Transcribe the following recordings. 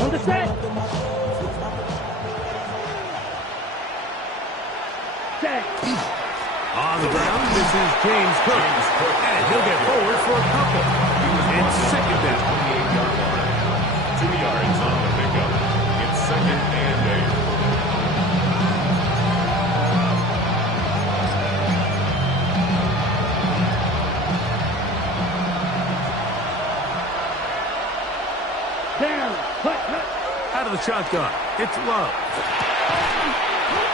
On the set. Set. On the ground, this is James Cook. And he'll get forward for a couple. It's second down. 2 yards on the pickup. It's second and 8. Out of the shotgun. It's Love.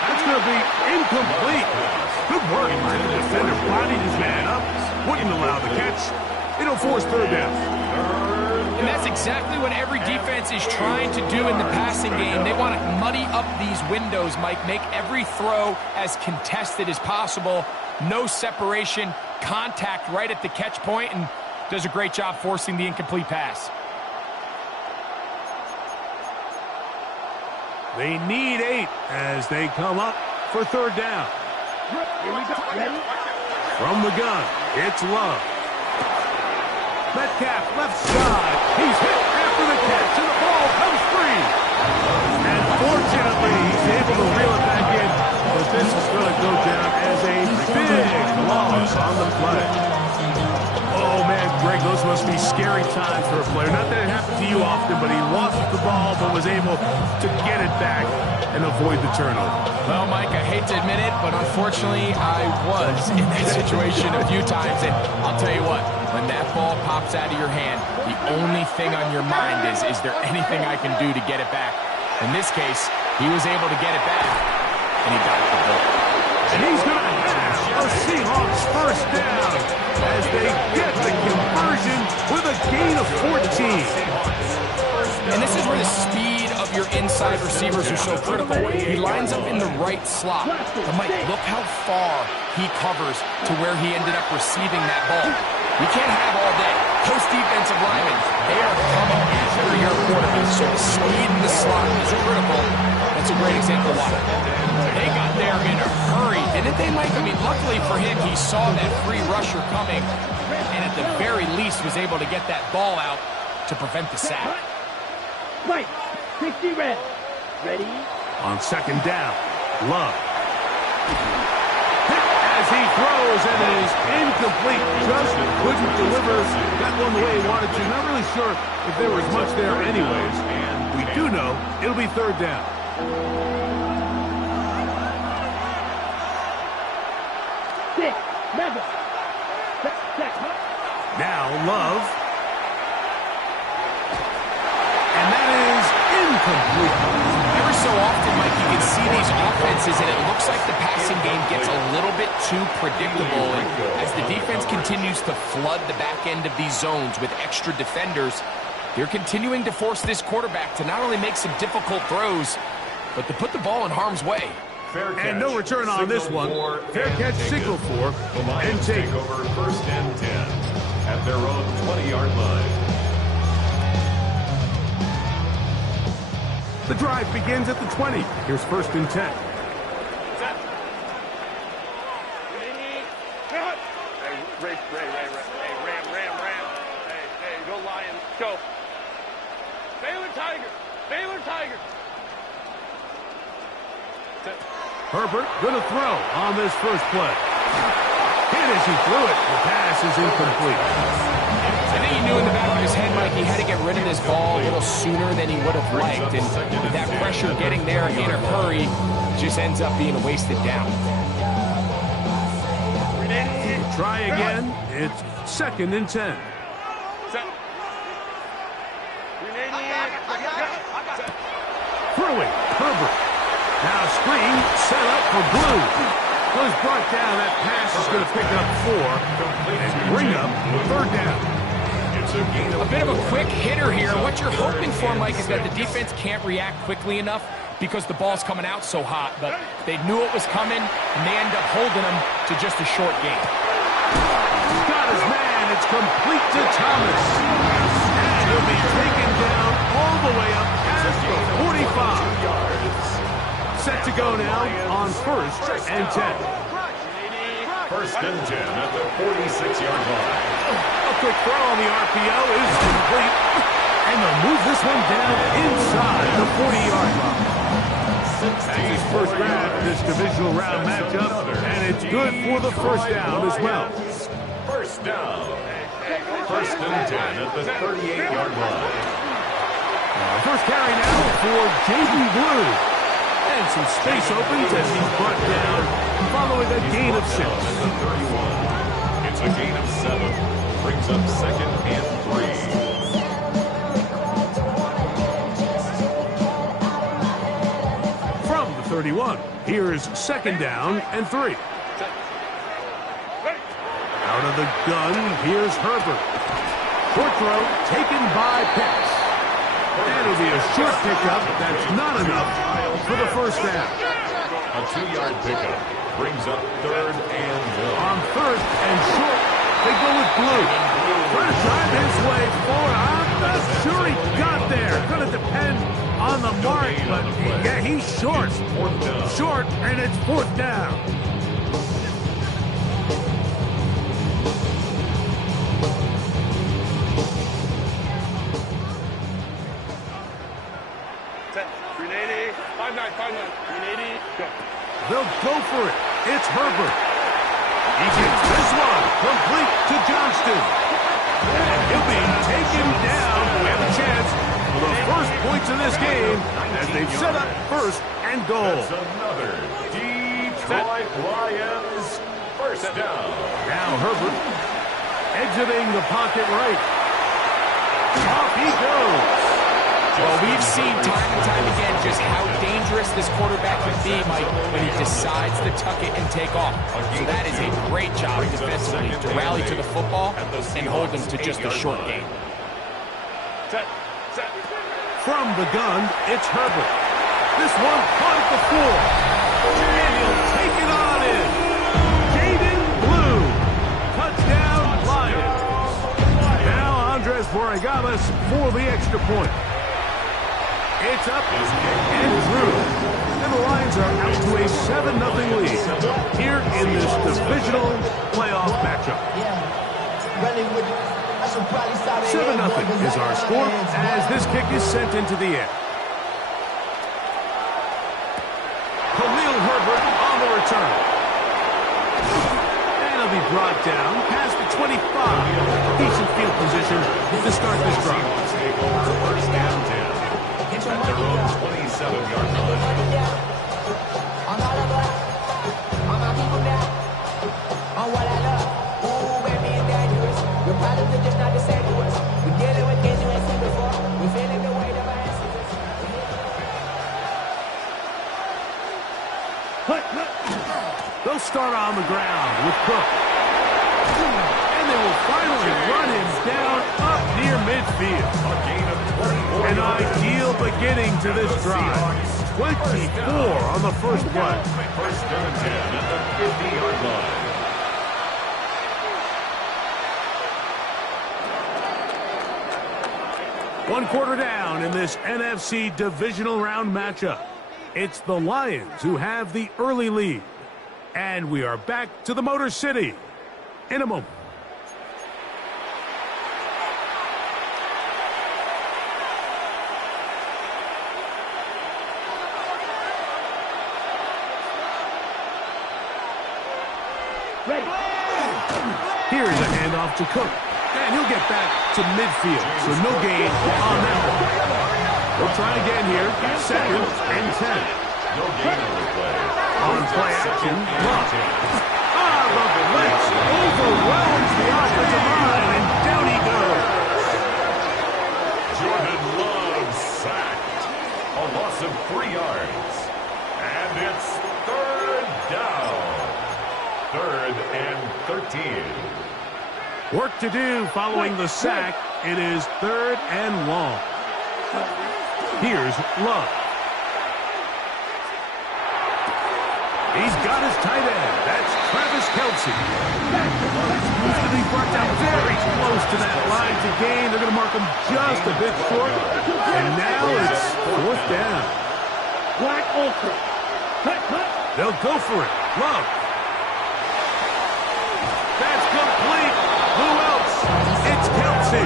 That's going to be incomplete. Good work. The defender bodied his man up. Wouldn't allow the catch. It'll force third down. And that's exactly what every defense is trying to do in the passing game. They want to muddy up these windows, Mike. Make every throw as contested as possible. No separation, contact right at the catch point, and does a great job forcing the incomplete pass. They need 8 as they come up for third down. Here we go. Ready? From the gun, it's Love. Metcalf left side. He's hit after the catch, and the ball comes free. And fortunately, he's able to reel it back in. But this is going to go down as a big loss on the play. Oh, man, Greg, those must be scary times for a player. Not that it happened to you often, but he lost the ball but was able to get it back and avoid the turnover. Well, Mike, I hate to admit it, but unfortunately, I was in that situation a few times. And I'll tell you what, when that ball pops out of your hand, the only thing on your mind is there anything I can do to get it back? In this case, he was able to get it back, and he got the ball. And he's going to have a Seahawks first down as they get the conversion with a gain of 14. And this is where the speed of your inside receivers are so critical. He lines up in the right slot. But Mike, look how far he covers to where he ended up receiving that ball. You can't have all day. Those defensive linemen, they are coming after your quarterback. So the speed in the slot is critical. That's a great example of why. They got there in a hurry, didn't they, Mike? I mean, luckily for him, he saw that free rusher coming, and at the very least was able to get that ball out to prevent the sack. Right. 60 red. Ready? On second down, Love. As he throws, and it is incomplete. Just couldn't deliver that one the way he wanted to. Not really sure if there was much there anyways. And we do know it'll be third down. Now Love. And that is incomplete. Every so often, Mike, you can see these offenses, and it looks like the passing game gets a little bit too predictable. And as the defense continues to flood the back end of these zones with extra defenders, they're continuing to force this quarterback to not only make some difficult throws, but to put the ball in harm's way. And no return on this one. Fair catch, signal for, and take over first and 10 at their own 20-yard line. The drive begins at the 20. Here's first and 10. Hey, go Lions, go. Baylor Tiger. Herbert gonna throw on this first play. And as he threw it, the pass is incomplete. I think he knew in the back of his head, Mike, he had to get rid of this ball a little sooner than he would have liked. And with that pressure getting there in a hurry, just ends up being a wasted down. Try again. It's second and 10. Throwing, Herbert. Now screen set up for Blue. Was brought down. That pass is going to pick up 4 and bring up third down. A bit of a quick hitter here. What you're hoping for, Mike, is that the defense can't react quickly enough because the ball's coming out so hot. But they knew it was coming, and they end up holding them to just a short gain. Got his man. It's complete to Thomas. And he'll be taken down all the way up past the 45. Set to go now on first and 10. First and 10 at the 46-yard line. A quick throw on the RPO is complete. And they'll move this one down inside. the 40-yard line. That's his first grab in this divisional round matchup, and it's good for the first down as well. First down. First and 10 at the 38-yard line. First carry now for Jaden Blue. And some space opens as he's brought down following a gain of 6. At the 31. It's a gain of 7. Brings up second and 3. From the 31, here's second down and 3. Out of the gun, here's Herbert. Short throw taken by Pitts. That'll be a short pickup. That's not enough for the first down. A 2-yard pickup brings up third and 1. On third and short, they go with Blue. Trying to drive his way forward. I'm not sure he got there. Going to depend on the mark, but yeah, he's short. Short, and it's fourth down. They'll go for it. It's Herbert. He gets this one complete to Johnston. And he'll be taken down. We have a chance for the first points of this game as they've set up first and goal. That's another Detroit Lions first down. Now Herbert exiting the pocket right. Off he goes. Well, we've seen time and time again just how dangerous this quarterback can be, Mike, when he decides to tuck it and take off. So that is a great job defensively to rally to the football and hold them to just a short gain. From the gun, it's Herbert. This one caught at the floor. And he'll take it on in. Jaden Blue. Touchdown, Lions. Now Andres Borregalas for the extra point. It's up and through. And the Lions are out to a 7-0 lead here in this divisional playoff matchup. 7-0 is our score as this kick is sent into the air. Khalil Herbert on the return. And he'll be brought down past the 25. Decent field position to start this drive. First down 10. At their own 27-yard line. They'll start on the ground with Cook. And they will finally run him down up near midfield. A gain of 24. An ideal beginning to this drive. 24 on the first play. First down 10 at the 50-yard line. One quarter down in this NFC divisional round matchup. It's the Lions who have the early lead. And we are back to the Motor City in a moment. Ready. Here's a handoff to Cook. And he'll get back to midfield, so no gain on that one. We'll try again here. Second and 10. No gain on the play. On play action, Luck. The blitz overwhelms the offensive line, and down he goes. Jordan Love sacked. A loss of 3 yards. And it's third down. Third and 13. Work to do following the sack. It is third and long. Here's Love. He's got his tight end. That's Travis Kelce. He's going to be brought down very close to that line to gain. They're going to mark him just a bit short. And now it's fourth down. Black Ultra. Cut, cut. They'll go for it. Love. That's complete. Who else? It's Kelce.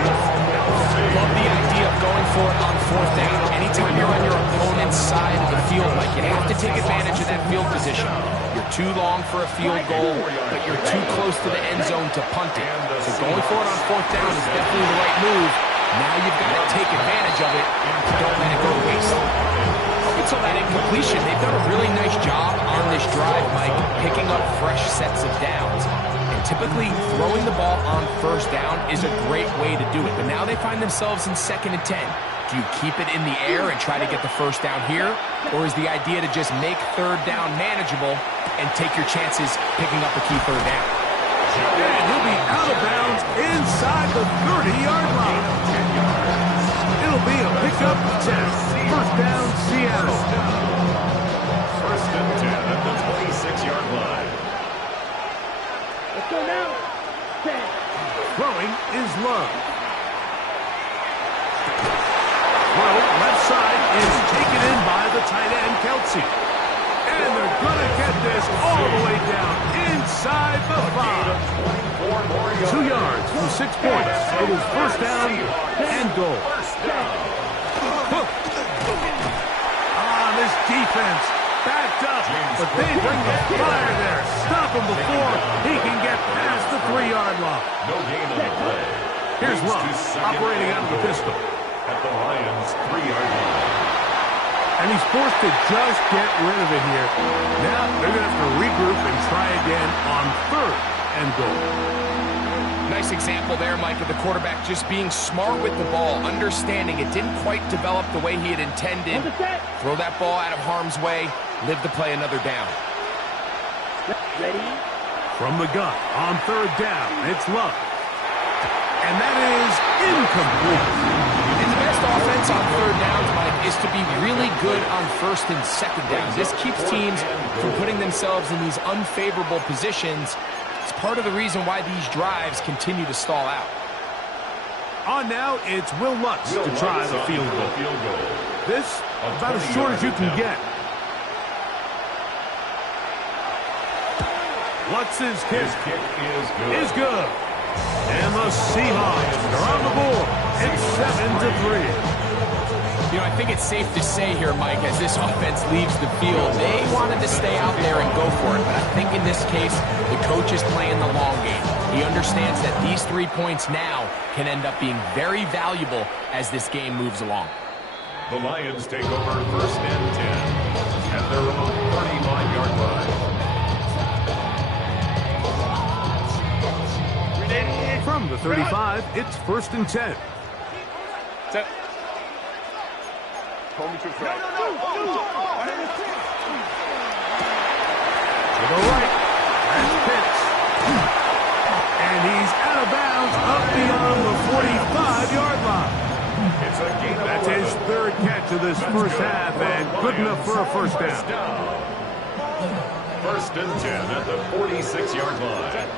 Love the idea of going for it on fourth down. Anytime you're on your right side of the field, Mike. You have to take advantage of that field position. You're too long for a field goal, but you're too close to the end zone to punt it. So going for it on 4th down is definitely the right move. Now you've got to take advantage of it. Don't let it go to waste. Up until that incompletion, they've done a really nice job on this drive, Mike, picking up fresh sets of downs. And typically, throwing the ball on 1st down is a great way to do it. But now they find themselves in 2nd and 10. Do you keep it in the air and try to get the 1st down here? Or is the idea to just make 3rd down manageable and take your chances picking up a key 3rd down? And he'll be out of bounds inside the 30-yard line. It'll be a pickup 10. 1st down, Seattle. 1st and 10 at the 26-yard line. Let's go now. 10. Throwing is Love. Throw left side is taken in by the tight end, Kelsey. And they're going to get this all the way down inside the 5. 2 yards from 6 points. It is 1st down and goal. This defense backed up, but they bring the fire there. Stop him before he can get past the 3-yard line. No gain on the play. Here's Love operating out of the pistol. At the Lions' 3-yard line. And he's forced to just get rid of it here. Now they're going to have to regroup and try again on 3rd and goal. Nice example there, Mike, of the quarterback just being smart with the ball, understanding it didn't quite develop the way he had intended. Throw that ball out of harm's way, live to play another down. Ready? From the gun on 3rd down, it's Love. And that is incomplete. And the best offense on 3rd downs, Mike, is to be really good on 1st and 2nd downs. This keeps teams from putting themselves in these unfavorable positions. It's part of the reason why these drives continue to stall out. On now, it's Will Lutz to try the field goal. This, about as short as you can get. Lutz's kick is good. And the Seahawks are on the board. It's 7-3. You know, I think it's safe to say here, Mike, as this offense leaves the field, they wanted to stay out there and go for it. But I think in this case, the coach is playing the long game. He understands that these 3 points now can end up being very valuable as this game moves along. The Lions take over 1st and 10 at their own 39-yard line. From the 35, it's 1st and 10. Set. Hold me to the right. To the right. That's Pitts. And he's out of bounds up beyond the 45-yard line. It's a gain. That's his 3rd catch of this 1st half, and good enough for a 1st down. 1st and 10 at the 46-yard line.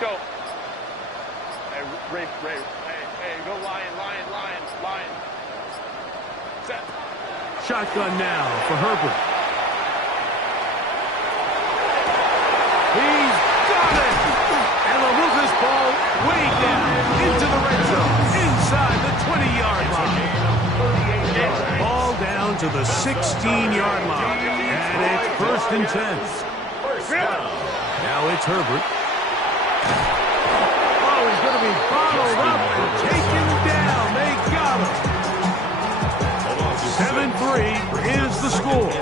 Go. Hey, Ray. Hey, go Lion. Set. Shotgun now for Herbert. He's got it! And they'll move this ball way down into the red zone, inside the 20-yard line. Ball down to the 16-yard line. And it's 1st and 10. Now it's Herbert. Oh, he's going to be bottled up and taken down. They got him. 7-3 is the score.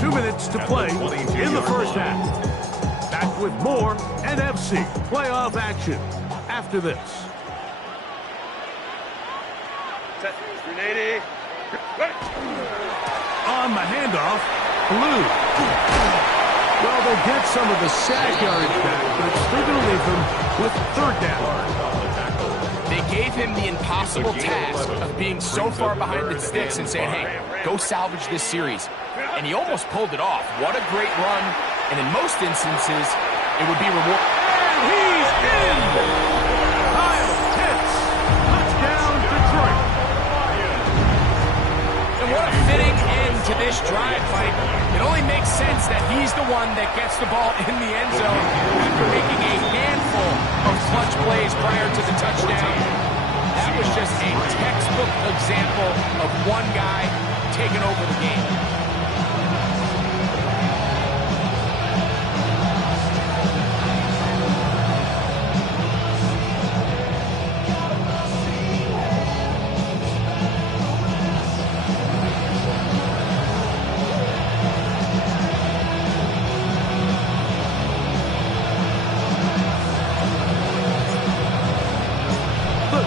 2 minutes to play in the 1st half. Back with more NFC playoff action after this. Set. Grenade. Ready. On the handoff, Blue. Well, they'll get some of the sack yards back, but it's still going to leave them with 3rd down. They gave him the impossible task of being so far behind the sticks and saying, hey, go salvage this series. And he almost pulled it off. What a great run. And in most instances, it would be rewarded. And he's in! Kyle Pitts. Touchdown, Detroit. And what a fitting end to this drive, Mike. It only makes sense that he's the one that gets the ball in the end zone after making a handful of clutch plays. prior to the touchdown. That was just a textbook example of one guy taking over the game.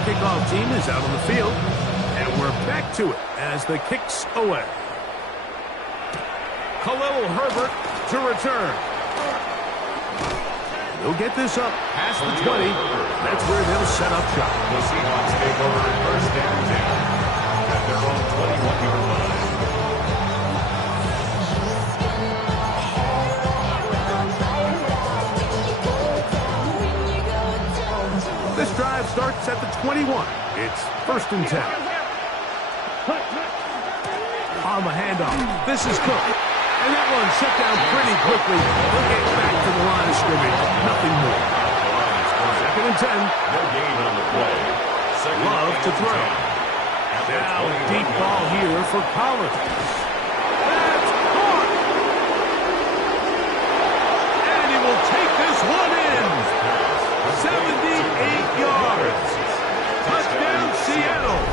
Kickoff team is out on the field, and we're back to it as the kicks away. Khalil Herbert to return. He'll get this up past the 20. That's where they'll set up shop. The Seahawks take over first and 10 at their own 21-yard line. This drive starts at the 21. It's first and 10. On the handoff, this is Cook. And that one shut down pretty quickly. They'll get back to the line of scrimmage. Nothing more. Second and 10. No gain on the play. Love to throw. Now a deep ball here for Collins. That's caught. And he will take this one in. 78 yards. Touchdown, Seattle.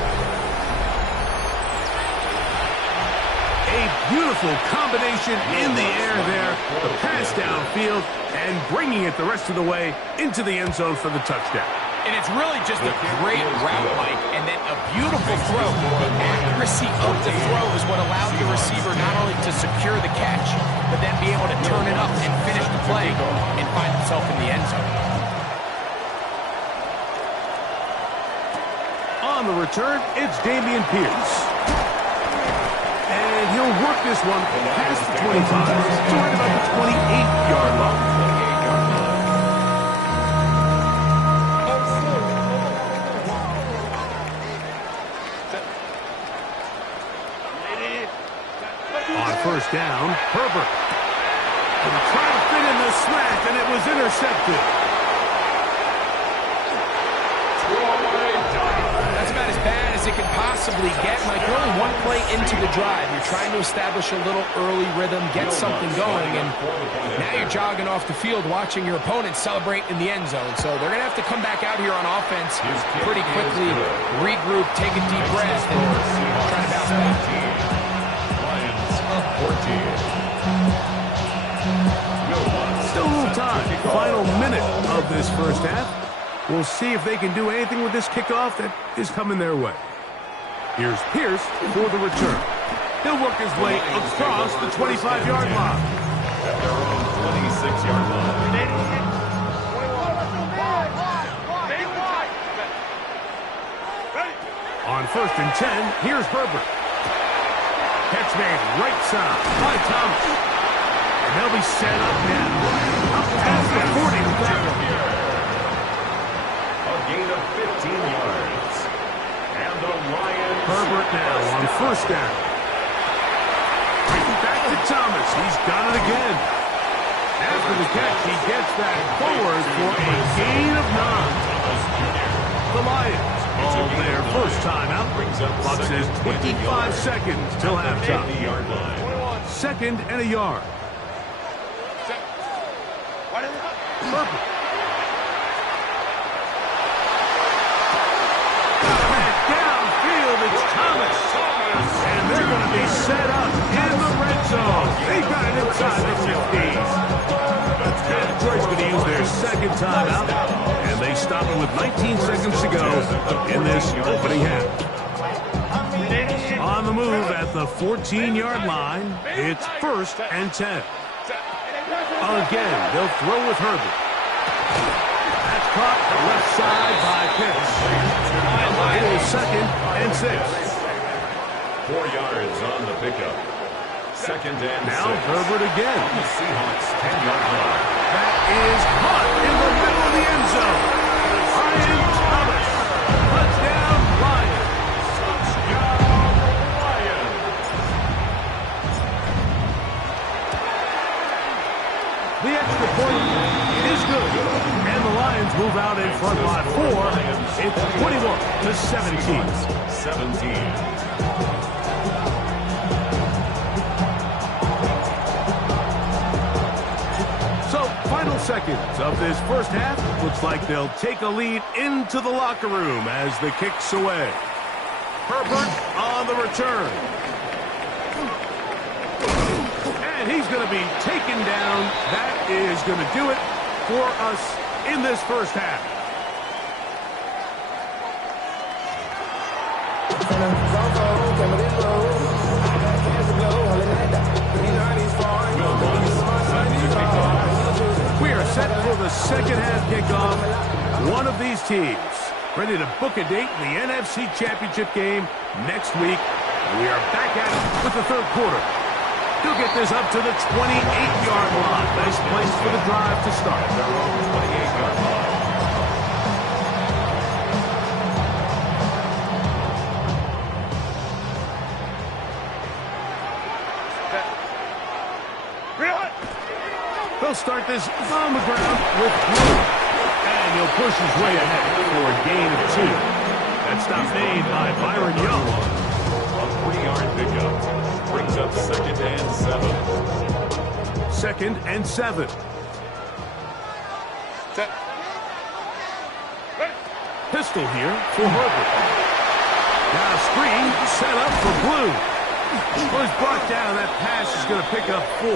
A beautiful combination in the air there. The pass downfield and bringing it the rest of the way into the end zone for the touchdown. And it's really just a great route, Mike, and then a beautiful throw. The accuracy of the throw is what allowed the receiver not only to secure the catch, but then be able to turn it up and finish the play and find himself in the end zone. On the return, it's Dameon Pierce. And he'll work this one past the 25 to right about the 28-yard line. On first down, Herbert. And trying to fit in the slant, and it was intercepted. That's about as bad as it can possibly get. Mike, you're only one play into the drive. You're trying to establish a little early rhythm, get something going, and now you're jogging off the field watching your opponent celebrate in the end zone. So they're going to have to come back out here on offense pretty quickly, regroup, take a deep breath, and try to bounce back. Still a little time. Final minute of this first half. We'll see if they can do anything with this kickoff that is coming their way. Here's Pierce for the return. He'll work his way across the 25-yard line. At their own 26-yard line. On first and 10, here's Herbert. Catch made right side by Thomas. And they'll be set up now. Up past the 40 with that one. A gain of 15 yards. And the Lions. Herbert now on first down. Back to Thomas. He's got it again. After the catch, he gets that forward for a gain of 9. The Lions all their first time out. Clock says 25 seconds till halftime. Second and a yard. Herbert. Downfield, it's Thomas. And they're going to be set up in the red zone. They got it inside the 50s. Detroit's going to use their second timeout, and they stop it with 19 seconds to go in this opening half. On the move at the 14-yard line, it's first and 10. Again, they'll throw with Herbert. That's caught left side by Pitts. It is second and 6. 4 yards on the pickup. Second and now 6. Herbert again. The Seahawks 10-yard line. That is caught in the middle of the end zone. Ryan Thomas. Touchdown, Lions. The extra point is good. And the Lions move out in front by 4. It's 21-17. 17. Final seconds of this first half. Looks like they'll take a lead into the locker room as the kick's away. Herbert on the return. And he's going to be taken down. That is going to do it for us in this first half. We are set for the second half kickoff. One of these teams ready to book a date in the NFC Championship game next week. We are back at it with the third quarter. He'll get this up to the 28-yard line. Nice place for the drive to start. Their own 28-yard line. They'll start this on the ground with Blue. And he'll push his way ahead for a gain of 2. That stop made by Byron Young. A 3-yard pickup brings up 2nd and 7. 2nd and 7. Set. Ready. Pistol here for Herbert. Now screen set up for Blue. Well, he's brought down. That pass is going to pick up 4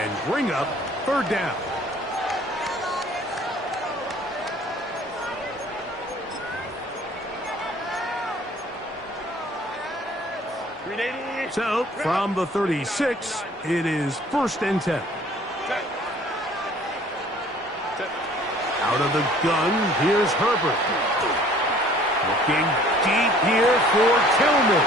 and bring up 3rd down. So, from the 36, it is 1st and 10. Out of the gun, here's Herbert. Looking deep here for Tillman.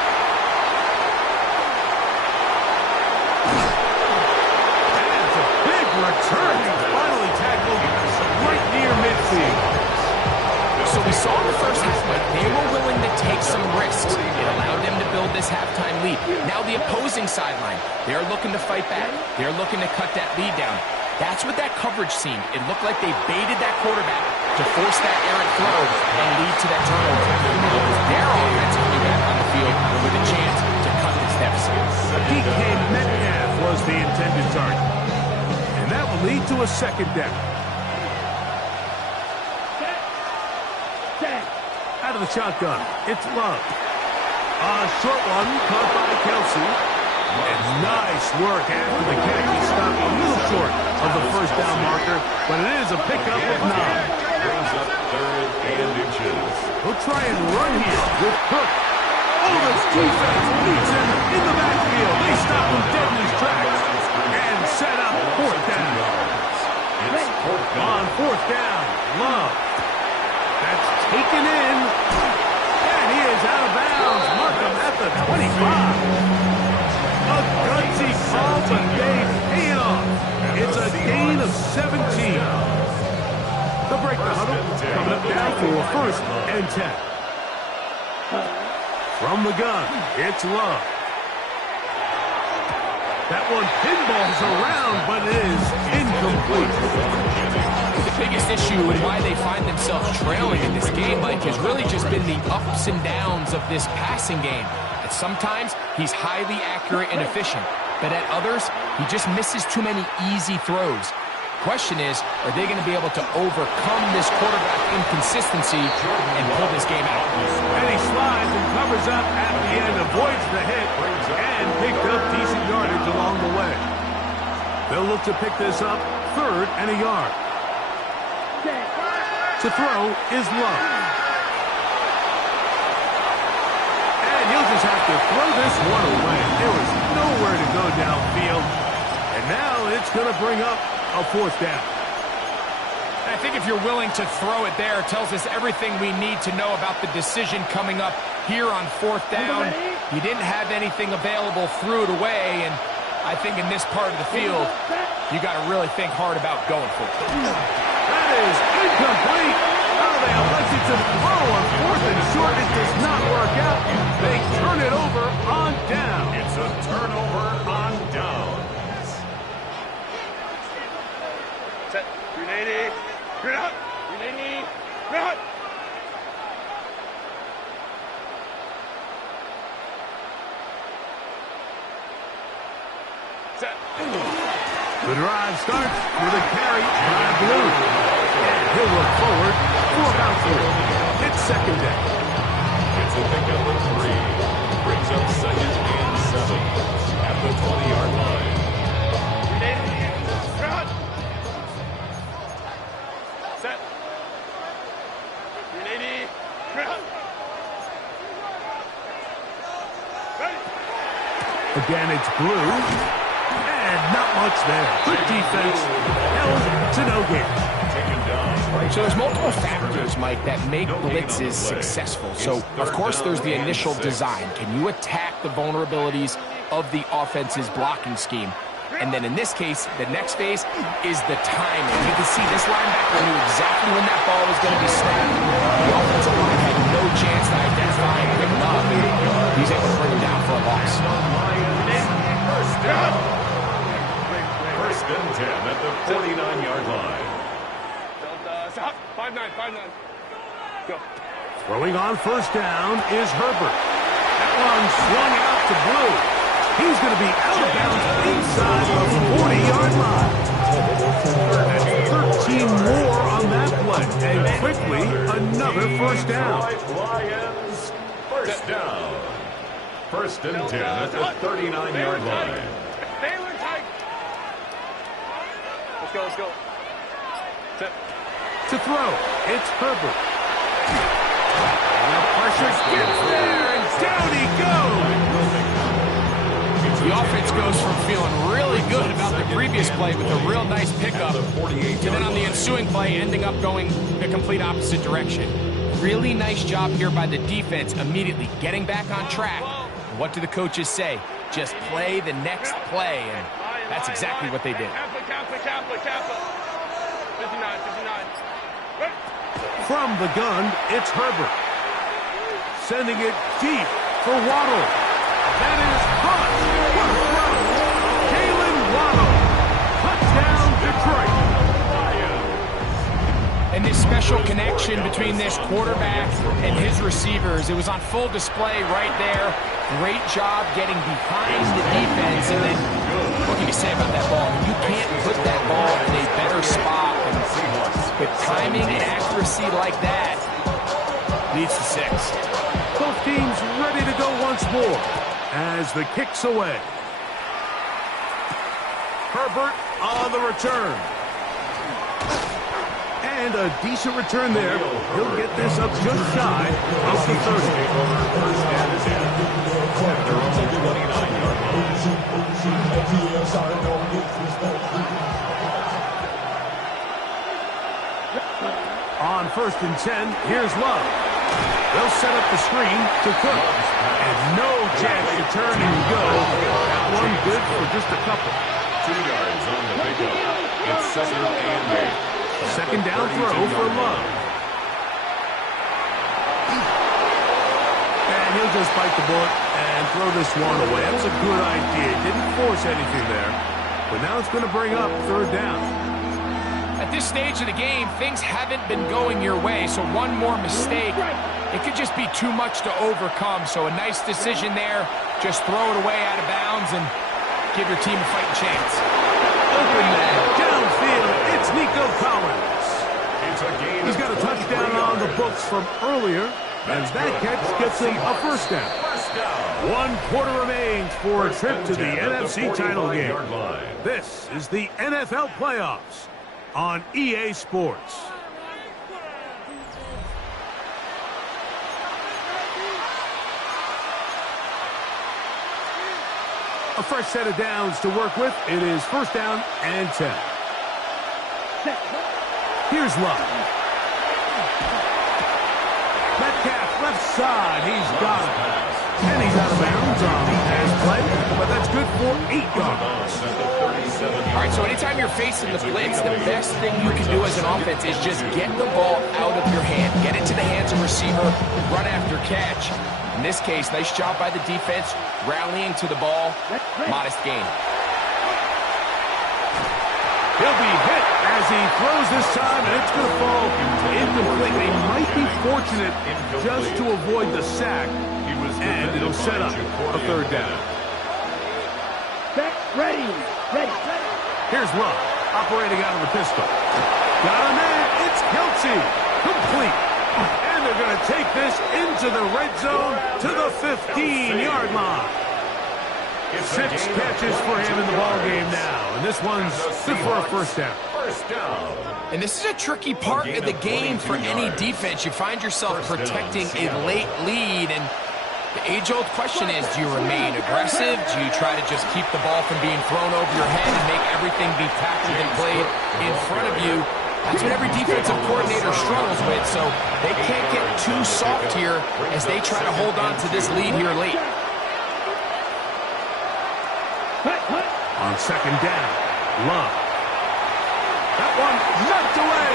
That's a big return. Finally tackled right near midfield. So we saw in the first half, Mike, they were willing to take some risks. It allowed them to build this halftime lead. Now the opposing sideline, they're looking to fight back. They're looking to cut that lead down. That's what that coverage seemed. It looked like they baited that quarterback to force that errant throw and lead to that turnover. It was their offense coming back on the field with a chance to cut this deficit. DK Metcalf was the intended target. And that will lead to a 2nd down. Out of the shotgun, it's Love. A short one caught by Kelsey. And nice work after the catch. He stopped a little short of the 1st down marker, but it is a pickup of 9. Brings up 3rd and inches. He'll try and run here with Cook. Oh, this defense leads him in the backfield. They stop him dead in his tracks and set up 4th down. It's 4th down. On 4th down, Love. That's taken in. And he is out of bounds. Markham at the 25. A gutsy call, but they pay it off. It's a gain of 17. They'll break the huddle. Coming up now for 1st and 10. From the gun, it's Love. That one pinballs around, but it is incomplete. The biggest issue and why they find themselves trailing in this game, Mike, has really just been the ups and downs of this passing game. And sometimes he's highly accurate and efficient, but at others, he just misses too many easy throws. Question is, are they going to be able to overcome this quarterback inconsistency and pull this game out? And he slides and covers up at the end, avoids the hit, and picked up decent yardage along the way. They'll look to pick this up 3rd and a yard. To throw is Love. And he'll just have to throw this one away. There was nowhere to go downfield. And now it's going to bring up a 4th down. I think if you're willing to throw it there, it tells us everything we need to know about the decision coming up here on 4th down. He didn't have anything available, threw it away, and I think in this part of the field, you got to really think hard about going for it. That is incomplete. Oh, they elected to throw on 4th and short. It does not work out. They turn it over on down. It's a turnover on downs. Set. 380. You're out. 380. The drive starts with a carry by Blue. And he'll look forward for about 3. It's second down. It's a pickup of 3. Brings up second and 7 at the 20-yard line. Set. 380. Ready. Again, it's Blue. And not much there. Good defense. Held to no gain. Taken down. So there's multiple factors, Mike, that make blitzes successful. So, of course, there's the initial design. Can you attack the vulnerabilities of the offense's blocking scheme? And then in this case, the next phase is the timing. You can see this linebacker knew exactly when that ball was going to be snapped. The offensive line had no chance to identify and pick him up. He's able to bring him down for a loss. First down. First and 10 at the 49-yard line. Stop. 5-9. Go. Throwing on first down is Herbert. That one swung out to Blue. He's going to be out of bounds inside the 40-yard line. That's 13 more on that play. And quickly, another first down. Lions, first down. First and 10 at the 39-yard line. Baylor tight. Let's go. Set. To throw, it's Herbert. And the pressure gets there, and down he goes. The offense goes from feeling really good about the previous play with a real nice pickup to then on the ensuing play ending up going the complete opposite direction. Really nice job here by the defense immediately getting back on track. What do the coaches say? Just play the next play, and that's exactly what they did. Kappa. 59. Ready. From the gun, it's Herbert. Sending it deep for Waddle. That is caught. What a throw. Jalen Waddle. Touchdown, Detroit. And this special connection between this quarterback and his receivers, it was on full display right there. Great job getting behind the defense. And then, what can you say about that ball? You can't put that ball in a better spot. And with timing and accuracy like that, leads to 6. Both teams ready to go once more as the kick's away. Herbert on the return. And a decent return there. He'll get this up just shy of the 30. First and 10 at their own 29-yard On first and 10, here's Love. They'll set up the screen to Cook. And no chance to turn and go. That one good for just a couple. 2 yards on the pickup. It's second and 8. Second down throw for Love. And he'll just bite the bullet and throw this one away. That was a good idea. Didn't force anything there. But now it's going to bring up third down. At this stage of the game, things haven't been going your way, so one more mistake, it could just be too much to overcome. So a nice decision there. Just throw it away out of bounds and give your team a fighting chance. Open man, downfield, it's Nico Collins. It's a gain. He's got a touchdown on the books from earlier, and that catch gets him a first down. First down. 1 quarter remains for a trip to the 10 at NFC title game. 45-yard line. This is the NFL playoffs on EA Sports. A fresh set of downs to work with. It is first down and 10. Here's Love. Metcalf left side. He's got it. And he's out of bounds on the pass play, but that's good for 8 yards. All right, so anytime you're facing the blitz, the best thing you can do as an offense is just get the ball out of your hand. Get it to the hands of receiver, run after catch. In this case, nice job by the defense, rallying to the ball, modest gain. He'll be hit as he throws this time, and it's going to fall incomplete. They might be fortunate just to avoid the sack, and it'll set up a third down. Ready. Here's Love, operating out of the pistol. Got a man, it's Kelce. Complete. And they're going to take this into the red zone to the 15-yard line. 6 catches for him in the ballgame now, and this one's good for a first down. And this is a tricky part of the game for any defense. You find yourself protecting a late lead, and the age-old question is, do you remain aggressive? Do you try to just keep the ball from being thrown over your head and make everything be tackled and played in front of you? That's what every defensive coordinator struggles with, so they can't get too soft here as they try to hold on to this lead here late. On second down, Love. That one knocked away.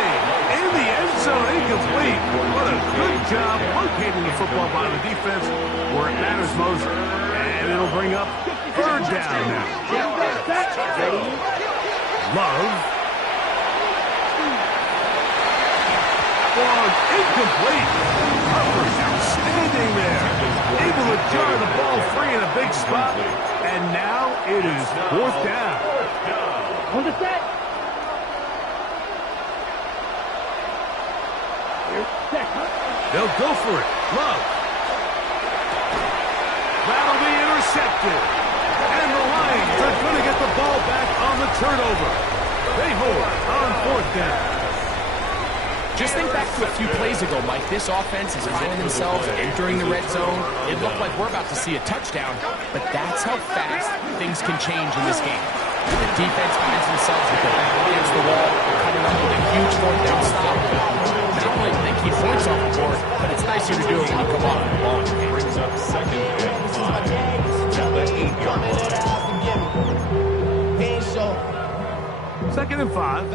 In the end zone, incomplete. What a good job locating the football by the defense where it matters most. And it'll bring up third down now. Love. One incomplete. Harper's outstanding there. Able to jar the ball free in a big spot. And now it is fourth down. On the set. They'll go for it. Love. That'll be intercepted. And the Lions are going to get the ball back on the turnover. They hold on fourth down. Just think back to a few plays ago, Mike. This offense is finding themselves entering the red zone. It looked like we're about to see a touchdown, but that's how fast things can change in this game. The defense finds themselves with their back against the wall, coming up with a huge fourth down stop. Not only do they keep points off the board, but it's nicer to do it when you come on the ball. Brings up second and 5 at the 8-yard line. Second and 5.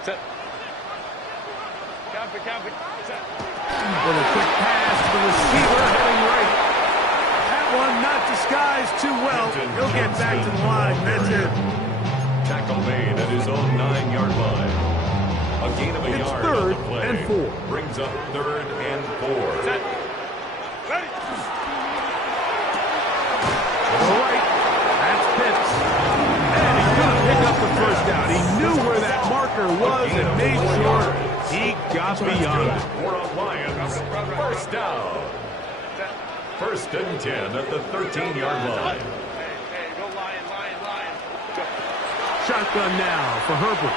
Set. Copy. Set. With a quick pass to the receiver heading right. That one not disguised too well. He'll get back to the line. That's it. Tackle made at his own 9-yard line. A gain of a It's yard third on the play. and 4. Brings up third and 4. Set. Ready. To the right. That's Pitts. And he's going to pick up the first down. He knew where that marker was and made sure he got beyond it. For a Lions first down. First and 10 at the 13-yard line. Hey, go Lion. Go. Shotgun now for Herbert.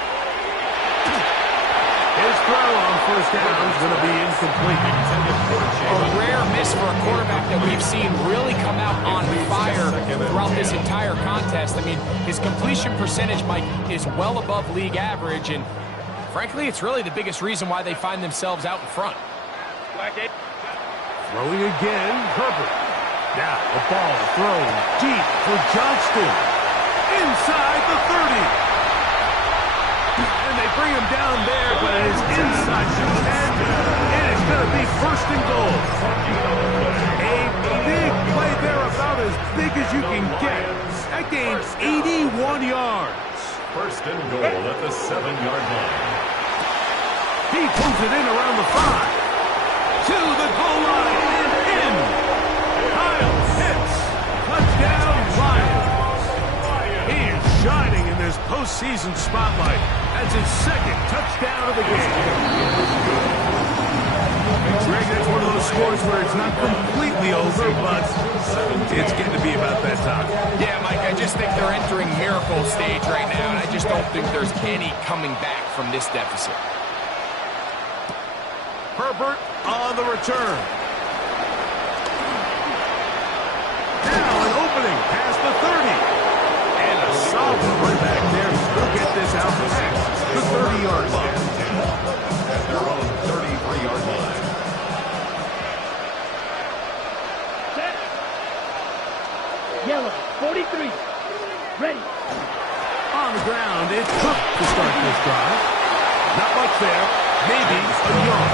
His throw on first down is going to be incomplete. A rare miss for a quarterback that we've seen really come out on fire throughout this entire contest. I mean, his completion percentage, Mike, is well above league average, and frankly, it's really the biggest reason why they find themselves out in front. Black 8. Throwing again, Herbert. Now the ball thrown deep for Johnston. Inside the 30. And they bring him down there, but it is inside the 10. And it's going to be first and goal. A big play there, about as big as you can get. That gains 81 yards. First and goal at the 7-yard line. He pulls it in around the 5. To the goal line and in. Kyle Pitts. Touchdown, Lions. He is shining in this postseason spotlight. That's his second touchdown of the game. Greg, that's one of those scores where it's not completely over, but it's getting to be about that time. Yeah, Mike, I just think they're entering miracle stage right now, and I just don't think there's any coming back from this deficit. Herbert on the return. Now an opening past the 30. And a solid run back there. We'll get this out past the 30-yard line. At their own 33-yard line. Set. Yellow. 43. Ready. On the ground, it's Cook to start this drive. Not much there. Maybe a yard.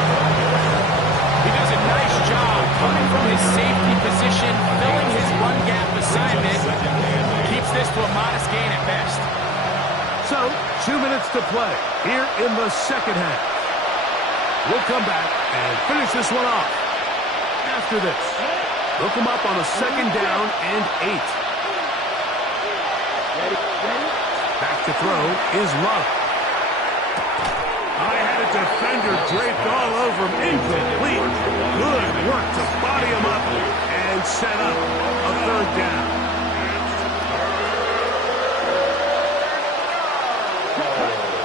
He does a nice job coming from his safety position, filling his run gap assignment. Keeps this to a modest gain at best. So, 2 minutes to play here in the second half. We'll come back and finish this one off. After this, they'll come up on a second down and 8. to throw is Love. I had a defender draped all over him. Incomplete. Good work to body him up and set up a third down.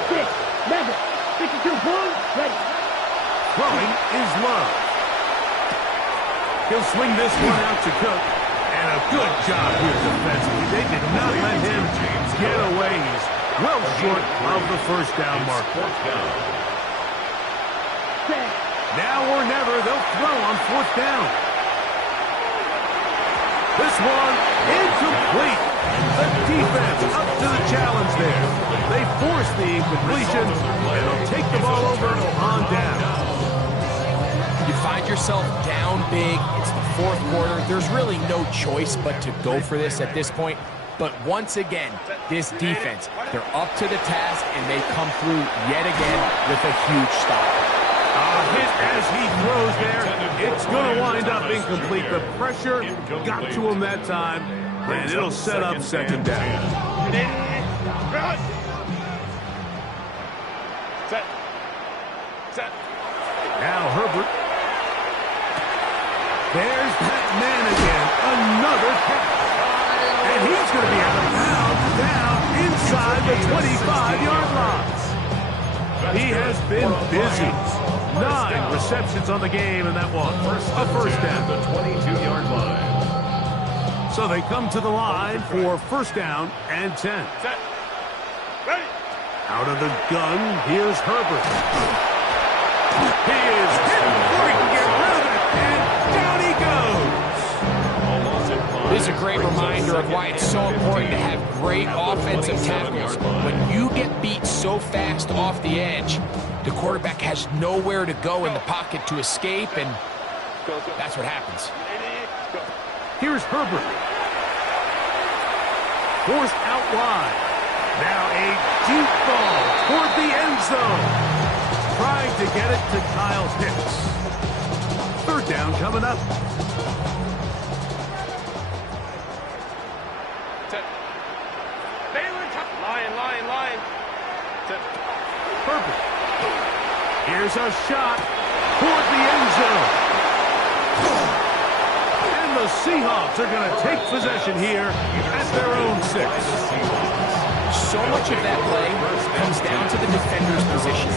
Six, Memphis, 52 points, ready. Throwing is Love. He'll swing this one out to Cook. And a good job here defensively. They did not let him get away. He's well short of the first down mark. Now or never, they'll throw on fourth down. This one incomplete. The defense up to the challenge there. They force the incompletion, and they'll take the ball over on down. You find yourself down big. It's the fourth quarter. There's really no choice but to go for this at this point. But once again, this defense, they're up to the task, and they come through yet again with a huge stop. Hit as he throws there. It's going to wind up incomplete. The pressure got to him that time, and it'll set up second down. Set. Now Herbert. There's that man again. Another catch. And he's going to be out of bounds down inside the 25-yard line. He has been busy. 9 receptions on the game, and that one, a first down. The 22-yard line. So they come to the line for first down and 10. Set. Ready. Out of the gun, here's Herbert. He is hit before he can get rid of it, and down he goes. This is a great reminder of why it's so important to have great offensive tackles. When you get beat so fast off the edge, the quarterback has nowhere to go in the pocket to escape, and that's what happens. Here's Herbert. Forced out wide. Now a deep ball toward the end zone. Trying to get it to Kyle Pitts. Third down coming up. Set. Line. Set. Herbert. Here's a shot toward the end zone. And the Seahawks are going to take possession here at their own 6. So much of that play comes down to the defender's position.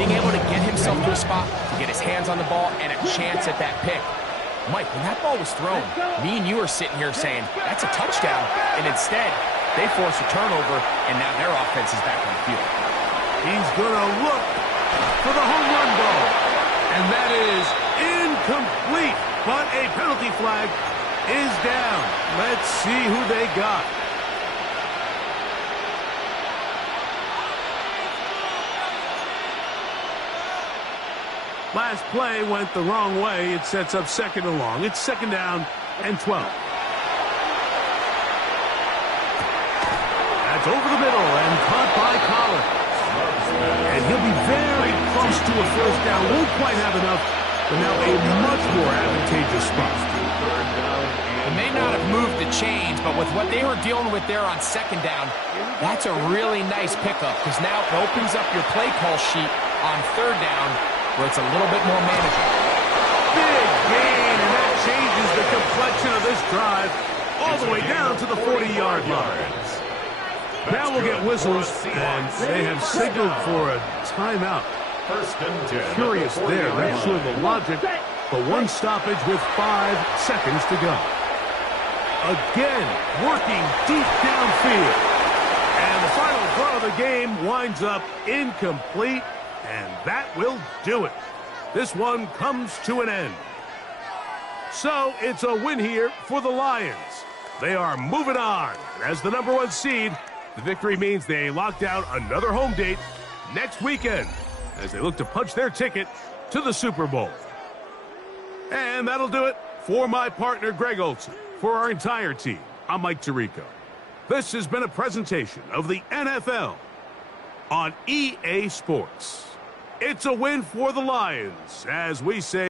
Being able to get himself to a spot, to get his hands on the ball, and a chance at that pick. Mike, when that ball was thrown, me and you are sitting here saying, that's a touchdown. And instead, they force a turnover, and now their offense is back on the field. He's going to look for the home run ball. And that is incomplete. But a penalty flag is down. Let's see who they got. Last play went the wrong way. It sets up second and long. It's second down and 12. That's over the middle and caught by Collins. And he'll be very close to a first down. Won't quite have enough, but now a much more advantageous spot. They may not have moved the chains, but with what they were dealing with there on second down, that's a really nice pickup because now it opens up your play call sheet on third down where it's a little bit more manageable. Big gain, and that changes the complexion of this drive all the way down to the 40-yard line. Now we'll get whistles, and they have signaled for a timeout. First and 10. Curious there, not sure the logic, but one stoppage with 5 seconds to go. Again, working deep downfield. And the final throw of the game winds up incomplete, and that will do it. This one comes to an end. So it's a win here for the Lions. They are moving on. As the number 1 seed, the victory means they locked out another home date next weekend as they look to punch their ticket to the Super Bowl. And that'll do it for my partner, Greg Olsen. For our entire team, I'm Mike Tirico. This has been a presentation of the NFL on EA Sports. It's a win for the Lions, as we say.